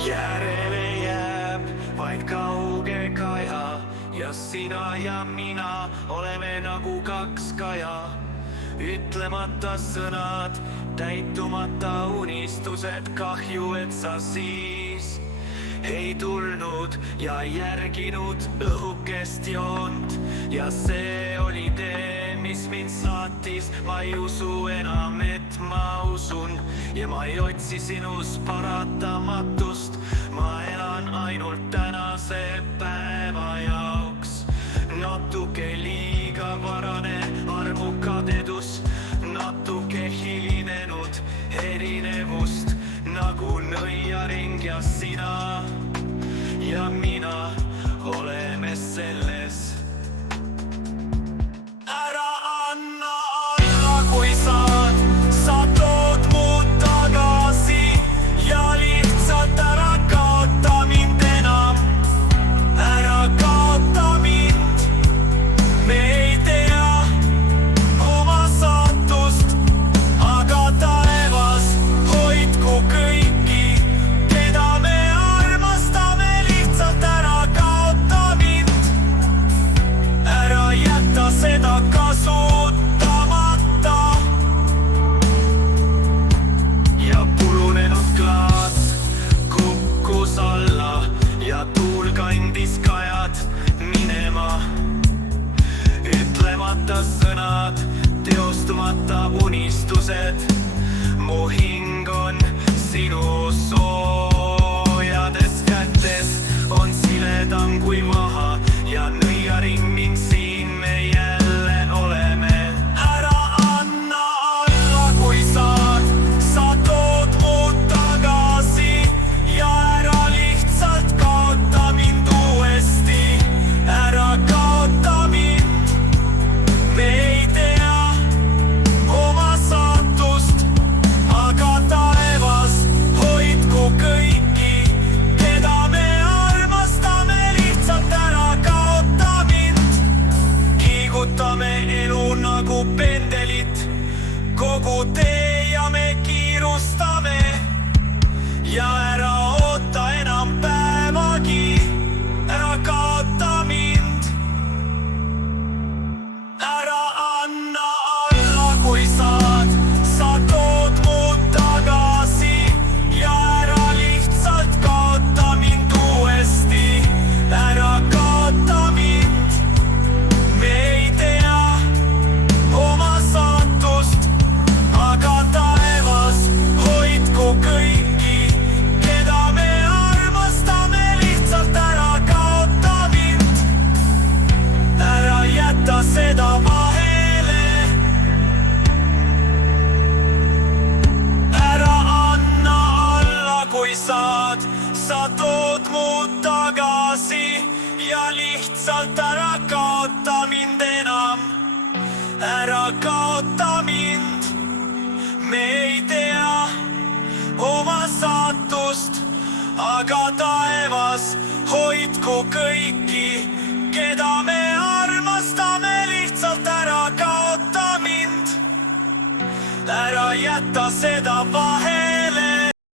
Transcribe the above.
Järele jääb vaid kauge kaja ja sina ja mina oleme nagu kaks kaja. Ütlemata sõnad, täitumata unistused, kahju, et sa siis ei tulnud ja järginud õhukest joont. Ja see oli tee, mis mind saatis, ma ei usu enam, et ma usun. Ja ma ei otsi sinus paratamatust, ma elan ainult tänase päeva jaoks. Natuke liiga varane armukadedus, natuke hilinenud erinevust, nagu nõiaring ja sina ja mina oleme selles. Ära anna alla, kui saad, sa tood mu tagasi ja lihtsalt ära kaota mind enam. Ära kaota mind, me ei tea oma saatust, aga taevas hoidku kõiki, keda me armastame, lihtsalt ära kaota mind. Ära jäta seda kasutamata. Ja purunenud klaas kukkus alla ja tuul kandis kajad minema. Ütlemata sõnad, teostumata unistused, mu hing on sinu soojades kätes, on siledam kui maha ja nõiaring ning siin me jälle oleme. Ära anna alla, kui saad, sa tood mu tagasi ja ära lihtsalt kaota mind uuesti. Ära kaota mind, me ei tea oma saatust, aga taevas hoidku kõiki, keda me armastame, lihtsalt ära kaota mind. Kiigutame elu nagu pendelit kogu tee ja me kiirustame. Ja ära oota enam päevagi, ära kaota mind. Ära anna alla, kui saad, sa tood mu tagasi ja ära lihtsalt kaota mind uuesti. Ära kaota mind, me ei tea oma saatust, aga taevas hoidku kõiki, keda me armastame, lihtsalt ära kaota mind. Ära jäta seda vahele. Ära anna alla, kui saad, sa tood mu tagasi ja lihtsalt ära kaota mind enam. Ära kaota mind, me ei tea oma saatust, aga taevas hoidku kõiki, keda me armastame, lihtsalt ära kaota mind. Ära jäta seda vahele.